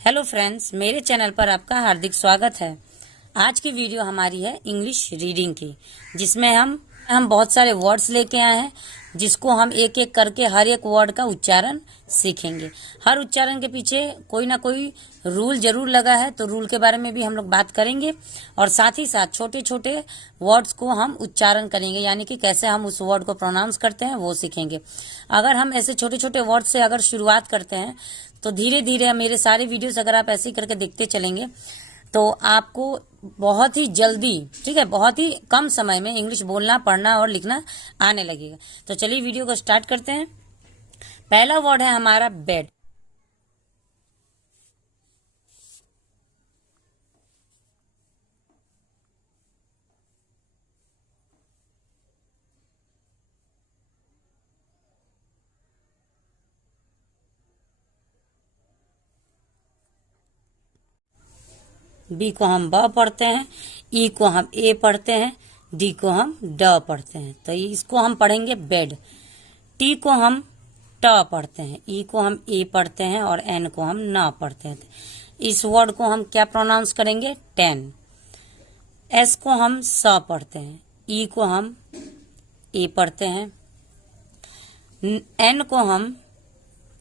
Hello friends, मेरे channel पर आपका हार्दिक स्वागत है। आज की वीडियो हमारी है इंग्लिश रीडिंग की, जिसमें हम बहुत सारे वर्ड्स लेके आए हैं, जिसको हम एक एक करके हर एक वर्ड का उच्चारण सीखेंगे। हर उच्चारण के पीछे कोई ना कोई रूल जरूर लगा है, तो रूल के बारे में भी हम लोग बात करेंगे और साथ ही साथ छोटे छोटे वर्ड्स को हम उच्चारण करेंगे, यानी कि कैसे हम उस वर्ड को प्रोनाउंस करते हैं वो सीखेंगे। अगर हम ऐसे छोटे छोटे वर्ड से अगर शुरुआत करते हैं तो धीरे धीरे मेरे सारे वीडियोस अगर आप ऐसे ही करके देखते चलेंगे तो आपको बहुत ही जल्दी, ठीक है, बहुत ही कम समय में इंग्लिश बोलना, पढ़ना और लिखना आने लगेगा। तो चलिए वीडियो को स्टार्ट करते हैं। पहला वर्ड है हमारा बेड। बी को हम ब पढ़ते हैं, ई को हम ए पढ़ते हैं, डी को हम ड पढ़ते हैं। तो इसको हम पढ़ेंगे बेड। टी को हम ट पढ़ते हैं, ई को हम ए पढ़ते हैं और एन को हम न पढ़ते हैं। इस वर्ड को हम क्या प्रोनाउंस करेंगे? टेन। एस को हम स पढ़ते हैं, ई को हम ए पढ़ते हैं, एन को हम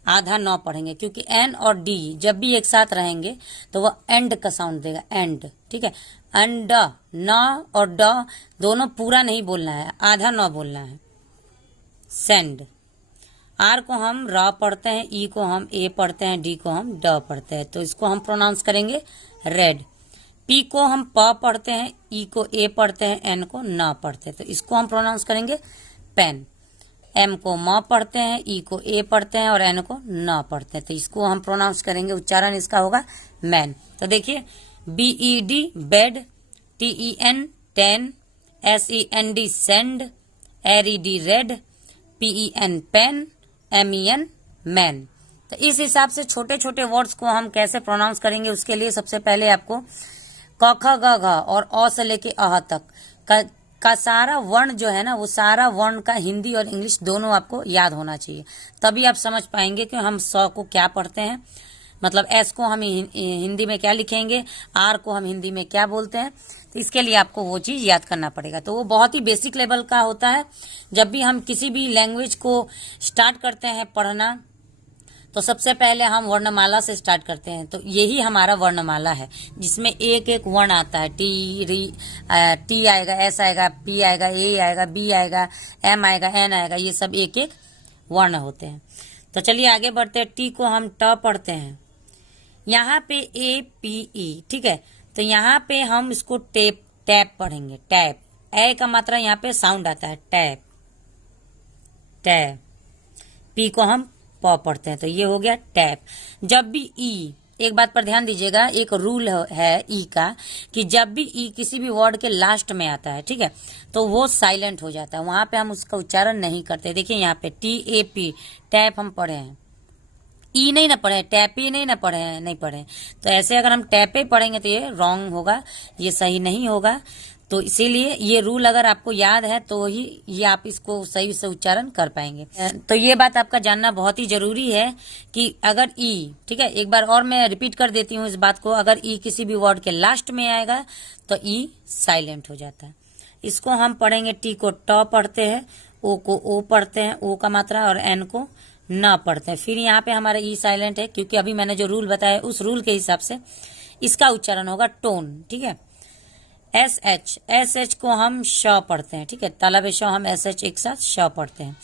आधा नौ पढ़ेंगे, क्योंकि एन और डी जब भी एक साथ रहेंगे तो वह एंड का साउंड देगा, एंड, ठीक है। एंड, न और ड दोनों पूरा नहीं बोलना है, आधा नौ बोलना है। सेंड। आर को हम र पढ़ते हैं, ई को हम ए पढ़ते हैं, डी को हम ड पढ़ते हैं, तो इसको हम प्रोनाउंस करेंगे रेड। पी को हम प पढ़ते हैं, ई को ए पढ़ते हैं, एन को न पढ़ते हैं, तो इसको हम प्रोनाउंस करेंगे पेन। एम को म पढ़ते हैं, ई को ए पढ़ते हैं और एन को न पढ़ते हैं, तो इसको हम प्रोनाउंस करेंगे, उच्चारण इसका होगा मैन। तो देखिए, BED bed, TEN ten, SEND send, RED red, PEN pen, MEN men. तो इस हिसाब से छोटे छोटे वर्ड्स को हम कैसे प्रोनाउंस करेंगे, उसके लिए सबसे पहले आपको क ख ग घ और अ से लेके अह तक का सारा वर्ण जो है ना, वो सारा वर्ण का हिंदी और इंग्लिश दोनों आपको याद होना चाहिए। तभी आप समझ पाएंगे कि हम स को क्या पढ़ते हैं, मतलब एस को हम हिंदी में क्या लिखेंगे, आर को हम हिंदी में क्या बोलते हैं। तो इसके लिए आपको वो चीज याद करना पड़ेगा। तो वो बहुत ही बेसिक लेवल का होता है। जब भी हम किसी भी लैंग्वेज को स्टार्ट करते हैं पढ़ना, तो सबसे पहले हम वर्णमाला से स्टार्ट करते हैं। तो यही हमारा वर्णमाला है, जिसमें एक एक वर्ण आता है। टी आएगा, एस आएगा, पी आएगा, ए आएगा, बी आएगा, एम आएगा, एन आएगा, ये सब एक एक वर्ण होते हैं। तो चलिए आगे बढ़ते हैं। टी को हम ट पढ़ते हैं, यहाँ पे APE, ठीक है। तो यहाँ पे हम इसको टैप पढ़ेंगे, टैप। ए का मात्रा यहाँ पे साउंड आता है, टैप, टैप। पी को हम प पढ़ते हैं, तो ये हो गया टैप। जब भी ई, एक बात पर ध्यान दीजिएगा, एक रूल है ई का, कि जब भी ई किसी भी वर्ड के लास्ट में आता है, ठीक है, तो वो साइलेंट हो जाता है, वहां पे हम उसका उच्चारण नहीं करते। देखिए यहाँ पे TAP टैप हम पढ़े हैं, ई नहीं ना पढ़े, टैपी नहीं ना पढ़े हैं, नहीं पढ़े। तो ऐसे अगर हम टैपे पढ़ेंगे तो ये रॉन्ग होगा, ये सही नहीं होगा। तो इसीलिए ये रूल अगर आपको याद है तो ही ये आप इसको सही से उच्चारण कर पाएंगे। तो ये बात आपका जानना बहुत ही जरूरी है कि अगर ई, ठीक है, एक बार और मैं रिपीट कर देती हूँ इस बात को, अगर ई किसी भी वर्ड के लास्ट में आएगा तो ई साइलेंट हो जाता है। इसको हम पढ़ेंगे, टी को ट पढ़ते हैं, ओ को ओ पढ़ते हैं, ओ का मात्रा, और एन को न पढ़ते हैं। फिर यहाँ पे हमारा ई साइलेंट है, क्योंकि अभी मैंने जो रूल बताया उस रूल के हिसाब से इसका उच्चारण होगा टोन, ठीक है। SH को हम श पढ़ते हैं, ठीक है, तालाब श हम SH एक साथ श पढ़ते हैं।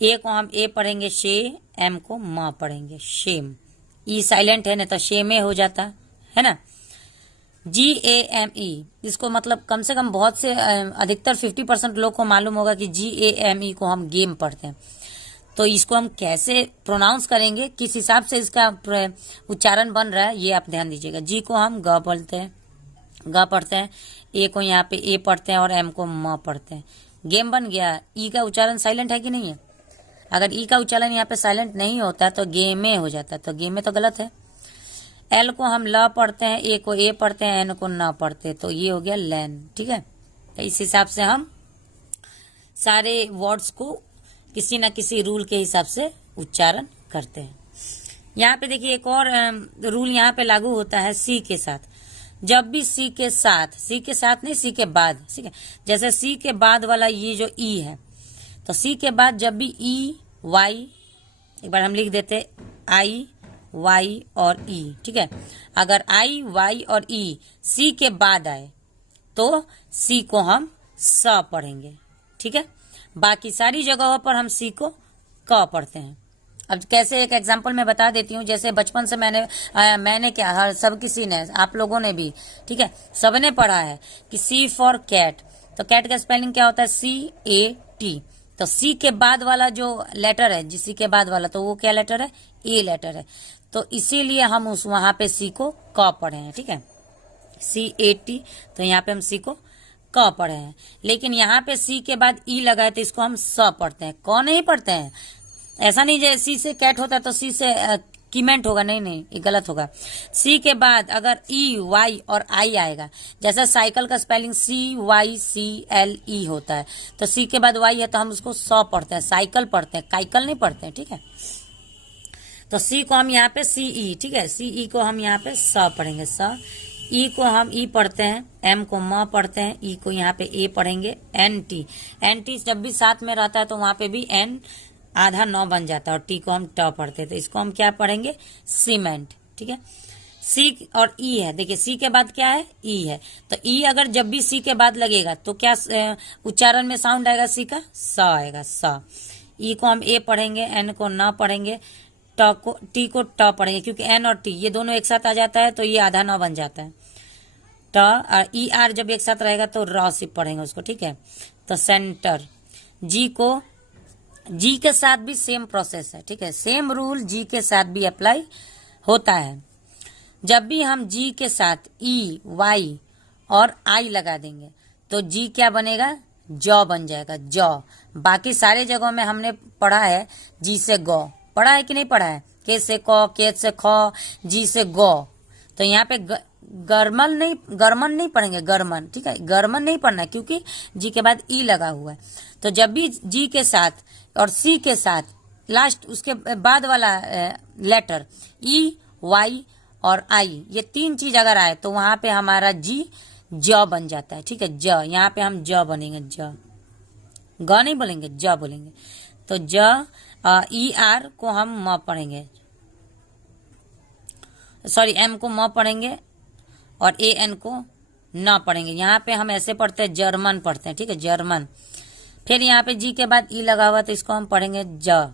ए को हम ए पढ़ेंगे शे, एम को म पढ़ेंगे शेम। ई साइलेंट है, नहीं तो शेमे हो जाता है ना। GAME, इसको मतलब कम से कम बहुत से अधिकतर 50% लोग को मालूम होगा कि GAME को हम गेम पढ़ते हैं। तो इसको हम कैसे प्रोनाउंस करेंगे, किस हिसाब से इसका उच्चारण बन रहा है, ये आप ध्यान दीजिएगा। जी को हम ग बोलते हैं, ग पढ़ते हैं, ए को यहाँ पे ए पढ़ते हैं और एम को म पढ़ते हैं। गेम बन गया। ई का उच्चारण साइलेंट है कि नहीं है? अगर ई का उच्चारण यहाँ पे साइलेंट नहीं होता तो गेमे हो जाता है, तो गेमे तो गलत है। एल को हम ल पढ़ते हैं, ए को ए पढ़ते हैं, एन को न पढ़ते हैं, तो ये हो गया लैन, ठीक है। तो इस हिसाब से हम सारे वर्ड्स को किसी न किसी रूल के हिसाब से उच्चारण करते हैं। यहाँ पे देखिए एक और रूल यहाँ पे लागू होता है सी के साथ। जब भी सी के साथ नहीं, सी के बाद, ठीक है। जैसे सी के बाद वाला ये जो ई है, तो सी के बाद जब भी ई वाई, एक बार हम लिख देते आई वाई और ई, ठीक है। अगर आई वाई और ई सी के बाद आए तो सी को हम स पढ़ेंगे, ठीक है। बाकी सारी जगहों पर हम सी को क पढ़ते हैं। अब कैसे, एक एग्जांपल मैं बता देती हूँ। जैसे बचपन से मैंने क्या, हर सब किसी ने, आप लोगों ने भी, ठीक है, सबने पढ़ा है कि सी फॉर कैट। तो कैट का स्पेलिंग क्या होता है? CAT। तो सी के बाद वाला जो लेटर है, जिसी के बाद वाला, तो वो क्या लेटर है? ए लेटर है। तो इसीलिए हम उस वहां पे सी को क पढ़े हैं, ठीक है, CAT। तो यहाँ पे हम सी को क पढ़े हैं। लेकिन यहाँ पे सी के बाद ई लगाए तो इसको हम स पढ़ते हैं, क नहीं पढ़ते हैं। ऐसा नहीं जैसे सी से कैट होता है तो सी से कीमेंट होगा, नहीं नहीं, ये गलत होगा। सी के बाद अगर ई वाई और आई आएगा, जैसा साइकिल का स्पेलिंग CYCLE होता है, तो सी के बाद वाई है तो हम उसको स पढ़ते हैं, साइकिल पढ़ते हैं, काइकल नहीं पढ़ते हैं, ठीक है। तो सी को हम यहाँ पे CE, ठीक है, CE को हम यहाँ पे स पढ़ेंगे, स। ई को हम ई पढ़ते हैं, एम को म पढ़ते हैं, ई को यहाँ पे ए पढ़ेंगे, NT जब भी साथ में रहता है तो वहां पे भी एन आधा 9 बन जाता है, और टी को हम ट पढ़ते हैं, तो इसको हम क्या पढ़ेंगे? सीमेंट, ठीक है। सी और ई है, देखिए सी के बाद क्या है? ई है। तो ई अगर जब भी सी के बाद लगेगा तो क्या उच्चारण में साउंड आएगा? सी का स आएगा, स। ई को हम ए पढ़ेंगे, एन को न पढ़ेंगे, टी को ट पढ़ेंगे, क्योंकि एन और टी ये दोनों एक साथ आ जाता है तो ये आधा 9 बन जाता है। ट और ई आर जब एक साथ रहेगा तो र से पढ़ेंगे उसको, ठीक है। तो सेंटर। जी के साथ भी सेम प्रोसेस है, ठीक है, सेम रूल जी के साथ भी अप्लाई होता है। जब भी हम जी के साथ ई वाई और आई लगा देंगे तो जी क्या बनेगा? जौ बन जाएगा, जौ। बाकी सारे जगहों में हमने पढ़ा है जी से गौ, पढ़ा है कि नहीं पढ़ा है? के से क, के से ख, जी से गौ। तो यहाँ पे गरमन नहीं पढ़ेंगे, गरमन, ठीक है, गरमन नहीं पढ़ना है क्योंकि जी के बाद ई लगा हुआ है। तो जब भी जी के साथ और सी के साथ लास्ट उसके बाद वाला लेटर ई वाई और आई, ये 3 चीज अगर आए तो वहां पे हमारा जी ज बन जाता है, ठीक है, ज। यहाँ पे हम ज बनेंगे, ज, ग नहीं बोलेंगे, ज बोलेंगे। तो ज, ई आर को हम म पढ़ेंगे, सॉरी एम को म पढ़ेंगे और ए एन को न पढ़ेंगे। यहाँ पे हम ऐसे पढ़ते हैं, जर्मन पढ़ते हैं, ठीक है, जर्मन। फिर यहाँ पे जी के बाद ई लगा हुआ तो इसको हम पढ़ेंगे ज।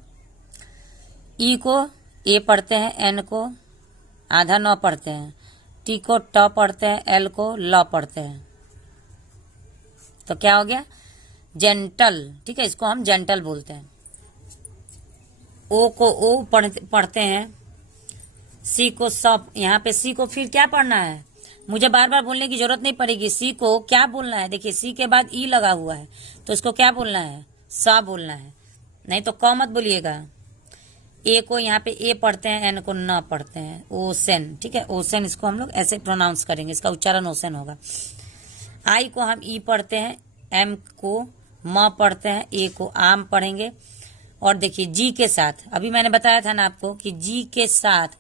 ई को ए पढ़ते हैं, एन को आधा 9 पढ़ते हैं, टी को ट पढ़ते हैं, एल को ल पढ़ते हैं। तो क्या हो गया? जेंटल, ठीक है, इसको हम जेंटल बोलते हैं। ओ को ओ पढ़ते हैं, सी को सब। यहाँ पे सी को फिर क्या पढ़ना है? मुझे बार बार बोलने की जरूरत नहीं पड़ेगी। सी को क्या बोलना है? देखिए सी के बाद ई लगा हुआ है तो इसको क्या बोलना है? सा बोलना है, नहीं तो क मत बोलिएगा। ए को यहाँ पे ए पढ़ते हैं, एन को न पढ़ते हैं, ओसेन, ठीक है, ओसेन, इसको हम लोग ऐसे प्रोनाउंस करेंगे, इसका उच्चारण ओसेन होगा। आई को हम ई पढ़ते हैं, एम को म पढ़ते हैं, ए को आम पढ़ेंगे। और देखिए जी के साथ, अभी मैंने बताया था ना आपको कि जी के साथ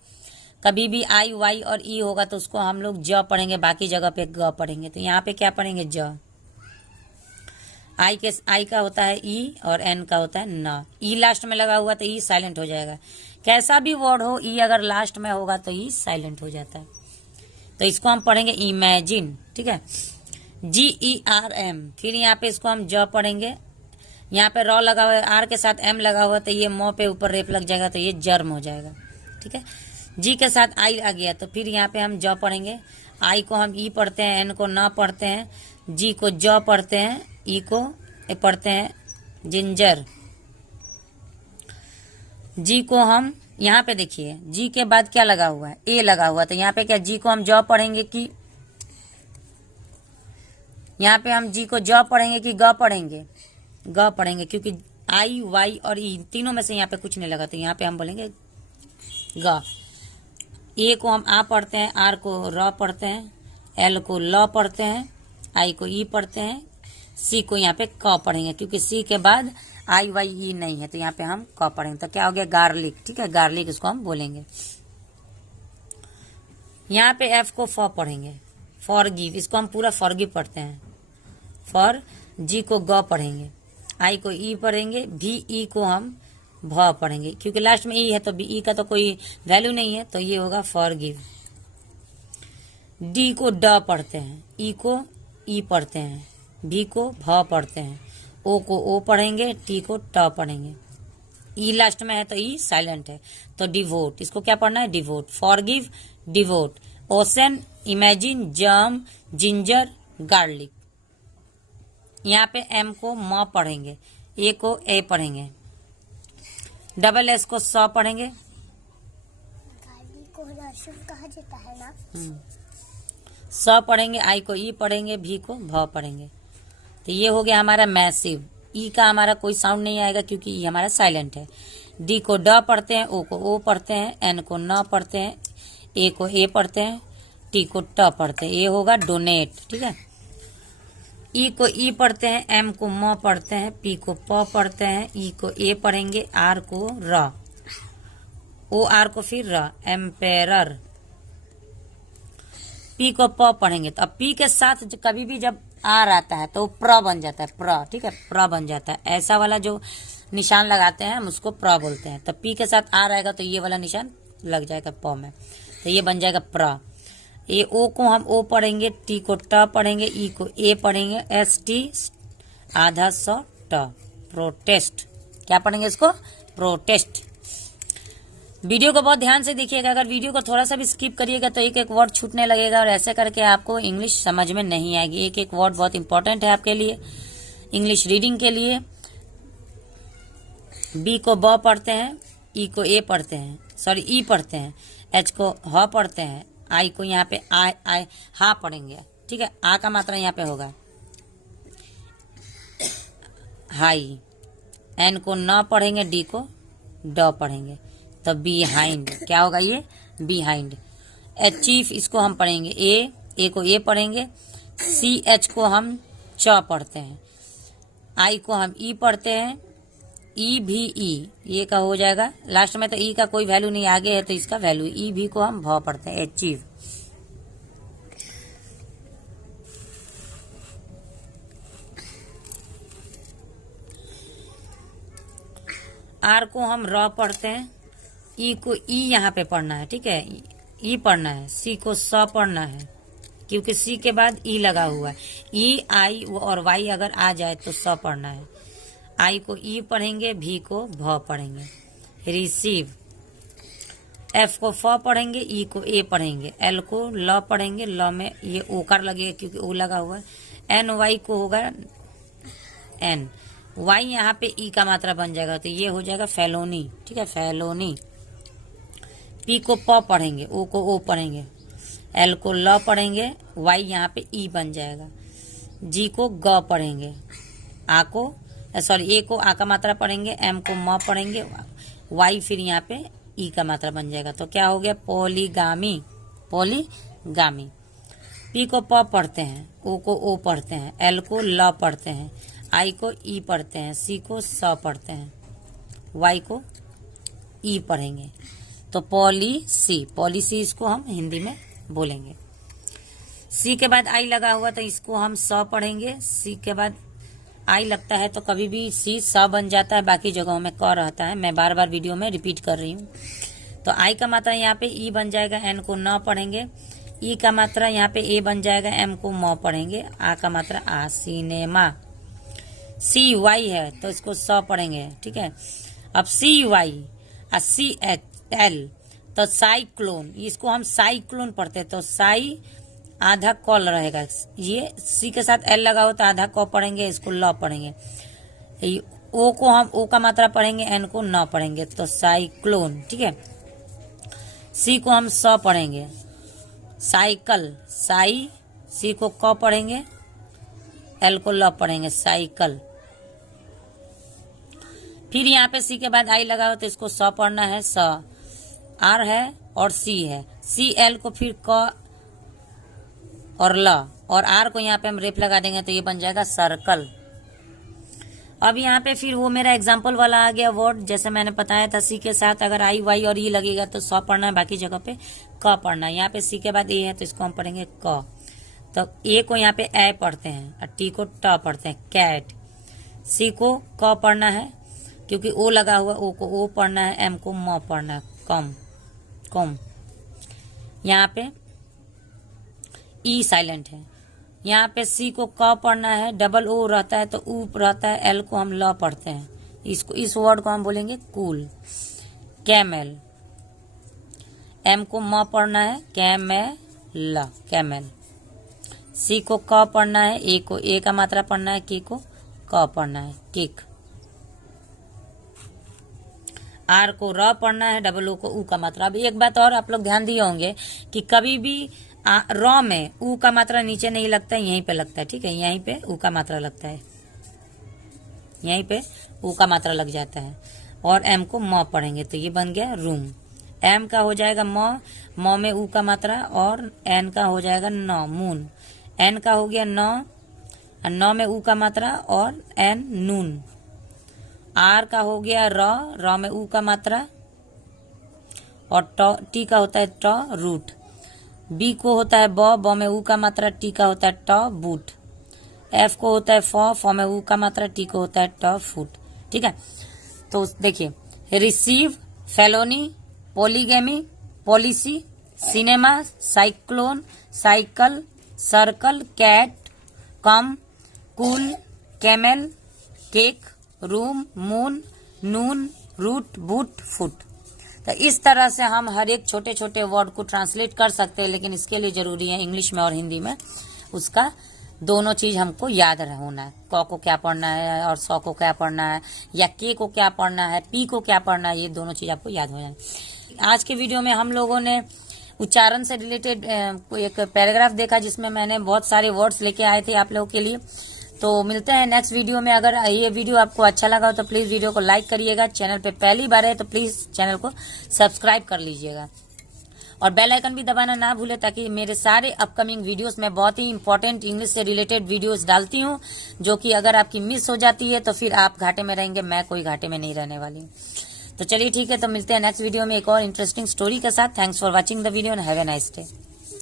कभी भी आई वाई और ई होगा तो उसको हम लोग ज पढ़ेंगे, बाकी जगह पे ग पढ़ेंगे। तो यहाँ पे क्या पढ़ेंगे? ज। आई का होता है ई और एन का होता है न। ई लास्ट में लगा हुआ तो ई साइलेंट हो जाएगा। कैसा भी वर्ड हो, ई अगर लास्ट में होगा तो ई साइलेंट हो जाता है। तो इसको हम पढ़ेंगे इमेजिन, ठीक है, GERM। फिर यहाँ पे इसको हम ज पढ़ेंगे। यहाँ पे र लगा हुआ है, आर के साथ एम लगा हुआ तो ये म पे ऊपर रेप लग जाएगा तो ये जर्म हो जाएगा, ठीक है। जी के साथ आई आ गया तो फिर यहाँ पे हम ज पढ़ेंगे। आई को हम ई पढ़ते हैं, एन को न पढ़ते हैं, जी को ज पढ़ते हैं, ई को पढ़ते हैं जिंजर। जी को हम यहाँ पे देखिए जी के बाद क्या लगा हुआ है? ए लगा हुआ, तो यहाँ पे क्या जी को हम ज पढ़ेंगे कि यहाँ पे हम जी को ज पढ़ेंगे कि ग पढ़ेंगे? ग पढ़ेंगे, क्योंकि आई वाई और ई तीनों में से यहाँ पे कुछ नहीं लगा तो यहाँ पे हम बोलेंगे ग। ए को हम आ पढ़ते हैं, आर को र पढ़ते हैं, एल को ल पढ़ते हैं, आई को ई पढ़ते हैं, सी को यहाँ पे क पढ़ेंगे, क्योंकि सी के बाद आई वाई ई नहीं है तो यहाँ पे हम क पढ़ेंगे। तो क्या हो गया गार्लिक, ठीक है, गार्लिक इसको हम बोलेंगे। यहाँ पे एफ को फ पढ़ेंगे, फॉरगिव, इसको हम पूरा फॉरगिव पढ़ते हैं। फॉर जी को ग पढ़ेंगे, आई को ई पढ़ेंगे, भी ई को हम भ पढ़ेंगे, क्योंकि लास्ट में ई है तो ई का तो कोई वैल्यू नहीं है, तो ये होगा फॉरगिव। डी को ड पढ़ते हैं, ई को ई पढ़ते हैं, भी को भ पढ़ते हैं, ओ को ओ पढ़ेंगे, टी को ट पढ़ेंगे। ई लास्ट में है तो ई साइलेंट है, तो डिवोट, इसको क्या पढ़ना है devote. Forgive, devote, ocean, imagine, germ, ginger, garlic. यहाँ पे एम को म पढ़ेंगे, ए को ए पढ़ेंगे, डबल एस को स पढ़ेंगे, गार्लिक को रसम कहा जाता है ना। स पढ़ेंगे, आई को ई पढ़ेंगे, भी को भ पढ़ेंगे। तो ये हो गया हमारा मैसिव। ई का हमारा कोई साउंड नहीं आएगा क्योंकि ई हमारा साइलेंट है। डी को ड पढ़ते हैं, ओ को ओ पढ़ते हैं, एन को न पढ़ते हैं, ए को ए पढ़ते हैं, टी को ट पढ़ते हैं, ये होगा डोनेट, ठीक है। ई को ई पढ़ते हैं, एम को म पढ़ते हैं, पी को प पढ़ते हैं, ई को ए पढ़ेंगे, आर को र, ओ आर को फिर र, एम्पेरर। पी को प पढ़ेंगे, तो अब पी के साथ कभी भी जब आर आता है तो प्र बन जाता है, प्र, ठीक है, प्र बन जाता है। ऐसा वाला जो निशान लगाते हैं हम उसको प्र बोलते हैं। तो पी के साथ आर आएगा तो ये वाला निशान लग जाएगा प में, तो ये बन जाएगा प्र। ए ओ को हम ओ पढ़ेंगे, टी को ट पढ़ेंगे, ई को ए पढ़ेंगे, एस टी आधा सौ ट, प्रोटेस्ट। क्या पढ़ेंगे इसको, प्रोटेस्ट। वीडियो को बहुत ध्यान से देखिएगा, अगर वीडियो को थोड़ा सा भी स्किप करिएगा तो एक एक वर्ड छूटने लगेगा और ऐसे करके आपको इंग्लिश समझ में नहीं आएगी। एक एक वर्ड बहुत इंपॉर्टेंट है आपके लिए इंग्लिश रीडिंग के लिए। बी को ब पढ़ते हैं, ई को ए पढ़ते हैं, सॉरी ई पढ़ते हैं, एच को ह पढ़ते हैं, आई को यहाँ पे आई हा पढ़ेंगे, ठीक है। आ का मात्रा यहाँ पे होगा हाई। एन को न पढ़ेंगे, डी को ड पढ़ेंगे, तो बिहाइंड। क्या होगा ये, बिहाइंड। अचीव, इसको हम पढ़ेंगे ए को ए पढ़ेंगे, सी एच को हम च पढ़ते हैं, आई को हम ई पढ़ते हैं, ई भी ई, ये का हो जाएगा लास्ट में, तो ई का कोई वैल्यू नहीं, आगे है तो इसका वैल्यू। ई भी को हम भ पढ़ते हैं, अचीव। आर को हम र पढ़ते हैं, ई को ई यहाँ पे पढ़ना है, ठीक है, ई पढ़ना है, सी को स पढ़ना है क्योंकि सी के बाद ई लगा हुआ है। ई आई और वाई अगर आ जाए तो स पढ़ना है। आई को ई पढ़ेंगे, भी को भ पढ़ेंगे, रिसीव। एफ को फ पढ़ेंगे, ई को ए पढ़ेंगे, एल को ल पढ़ेंगे, ल में ये ओकर लगेगा क्योंकि ओ लगा हुआ है। एन वाई को होगा एन, वाई यहाँ पे ई का मात्रा बन जाएगा तो ये हो जाएगा फेलोनी, ठीक है, फेलोनी। पी को प पढ़ेंगे, ओ को ओ पढ़ेंगे, एल को ल पढ़ेंगे, वाई यहाँ पे ई बन जाएगा। जी को ग पढ़ेंगे, आ को सॉरी ए को आ का मात्रा पढ़ेंगे, एम को म पढ़ेंगे, वाई फिर यहाँ पे ई का मात्रा बन जाएगा। तो क्या हो गया, पॉलीगामी, पॉलीगामी। पी को प पढ़ते हैं, ओ को ओ पढ़ते हैं, एल को ल पढ़ते हैं, आई को ई पढ़ते हैं, सी को स पढ़ते हैं, वाई को ई पढ़ेंगे। तो पॉलिसी, पॉलिसी इसको हम हिंदी में बोलेंगे। सी के बाद आई लगा हुआ तो इसको हम स पढ़ेंगे। सी के बाद आई लगता है तो कभी भी सी स बन जाता है, बाकी जगहों में क रहता है। मैं बार बार वीडियो में रिपीट कर रही हूँ। तो आई का मात्रा यहाँ पे ई बन जाएगा, एन को न पढ़ेंगे, ई का मात्रा यहाँ पे ए बन जाएगा, एम को म पढ़ेंगे, आ का मात्रा आ, सिनेमा। सी वाई है तो इसको स पढ़ेंगे, ठीक है। अब सी वाई और सी एच एल तो साइक्लोन, इसको हम साइक्लोन पढ़ते हैं। तो साई आधा कॉल रहेगा, ये सी के साथ एल लगा हो तो आधा क पढ़ेंगे, इसको ल पढ़ेंगे। ओ को हम ओ का मात्रा पढ़ेंगे, एन को न पढ़ेंगे, तो साइक्लोन, ठीक है। सी को हम स पढ़ेंगे, साइकिल, साई, सी को क पढ़ेंगे, एल को ल पढ़ेंगे, साइकिल। फिर यहाँ पे सी के बाद आई लगा हो तो इसको स पढ़ना है, स। आर है और सी है, सी एल को फिर क और ल, और आर को यहाँ पे हम रेफ लगा देंगे तो ये बन जाएगा सर्कल। अब यहाँ पे फिर वो मेरा एग्जाम्पल वाला आ गया वर्ड, जैसे मैंने बताया था सी के साथ अगर आई वाई और ई लगेगा तो सौ पढ़ना है, बाकी जगह पे क पढ़ना है। यहाँ पे सी के बाद ए है तो इसको हम पढ़ेंगे क। तो ए को यहाँ पे ए पढ़ते हैं और टी को ट पढ़ते हैं कैट। सी को क पढ़ना है क्योंकि ओ लगा हुआ, ओ को ओ पढ़ना है, एम को म पढ़ना है कम कम। यहाँ पे ई साइलेंट है। यहाँ पे सी को क पढ़ना है, डबल ओ रहता है तो ऊ रहता है, एल को हम ल पढ़ते हैं। इसको इस वर्ड को हम बोलेंगे कूल। कैमेल, एम को म पढ़ना है, कैमेल कैमेल। सी को क पढ़ना है, ए को ए का मात्रा पढ़ना है, के को क पढ़ना है केक। आर को र पढ़ना है, डबल ओ को ऊ का मात्रा। अब एक बात और आप लोग ध्यान दिए होंगे कि कभी भी र में ऊ का मात्रा नीचे नहीं लगता है, यहीं पे लगता है, ठीक है, यहीं पे ऊ का मात्रा लगता है, यहीं पे ऊ का मात्रा लग जाता है। और एम को म पढ़ेंगे तो ये बन गया रूम। एम का हो जाएगा म में ऊ का मात्रा, और एन का हो जाएगा न मून। एन का हो गया न में ऊ का मात्रा और एन नून। आर का हो गया र में ऊ का मात्रा और टी का होता है ट रूट। बी को होता है ब में ऊ का मात्रा, टी का होता है ट बूट। एफ को होता है फ में ऊ का मात्रा, टी को होता है ट फूट। ठीक है, तो देखिए receive, felony, polygamy, policy, cinema, cyclone, cycle, circle, cat, come, cool, camel, cake, room, moon, noon, root, boot, foot. तो इस तरह से हम हर एक छोटे छोटे वर्ड को ट्रांसलेट कर सकते हैं, लेकिन इसके लिए जरूरी है इंग्लिश में और हिंदी में उसका दोनों चीज हमको याद होना है। क को क्या पढ़ना है और सौ को क्या पढ़ना है, या के को क्या पढ़ना है, पी को क्या पढ़ना है, ये दोनों चीज आपको याद हो जाए। आज के वीडियो में हम लोगों ने उच्चारण से रिलेटेड एक पैराग्राफ देखा जिसमें मैंने बहुत सारे वर्ड्स लेके आए थे आप लोगों के लिए। तो मिलते हैं नेक्स्ट वीडियो में। अगर ये वीडियो आपको अच्छा लगा हो तो प्लीज वीडियो को लाइक करिएगा। चैनल पे पहली बार है तो प्लीज चैनल को सब्सक्राइब कर लीजिएगा और बेल आइकन भी दबाना ना भूले, ताकि मेरे सारे अपकमिंग वीडियोस में बहुत ही इंपॉर्टेंट इंग्लिश से रिलेटेड वीडियोस डालती हूँ, जो कि अगर आपकी मिस हो जाती है तो फिर आप घाटे में रहेंगे, मैं कोई घाटे में नहीं रहने वाली। तो चलिए ठीक है, तो मिलते हैं नेक्स्ट वीडियो में एक और इंटरेस्टिंग स्टोरी के साथ। Thanks for watching the video and have a nice day.